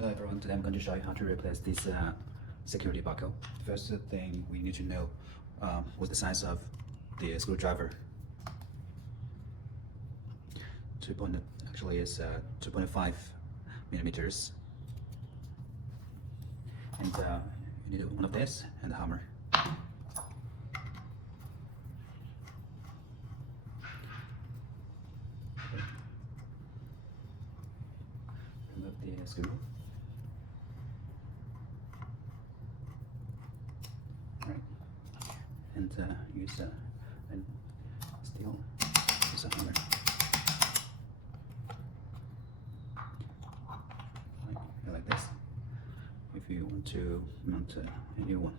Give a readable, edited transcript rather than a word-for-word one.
Hello everyone, today I'm going to show you how to replace this security buckle. First thing we need to know what's the size of the screwdriver. Actually it's 2.5 millimeters, and you need one of this and a hammer. Remove the screw. And use a steel, use a hammer, like this, if you want to mount a new one.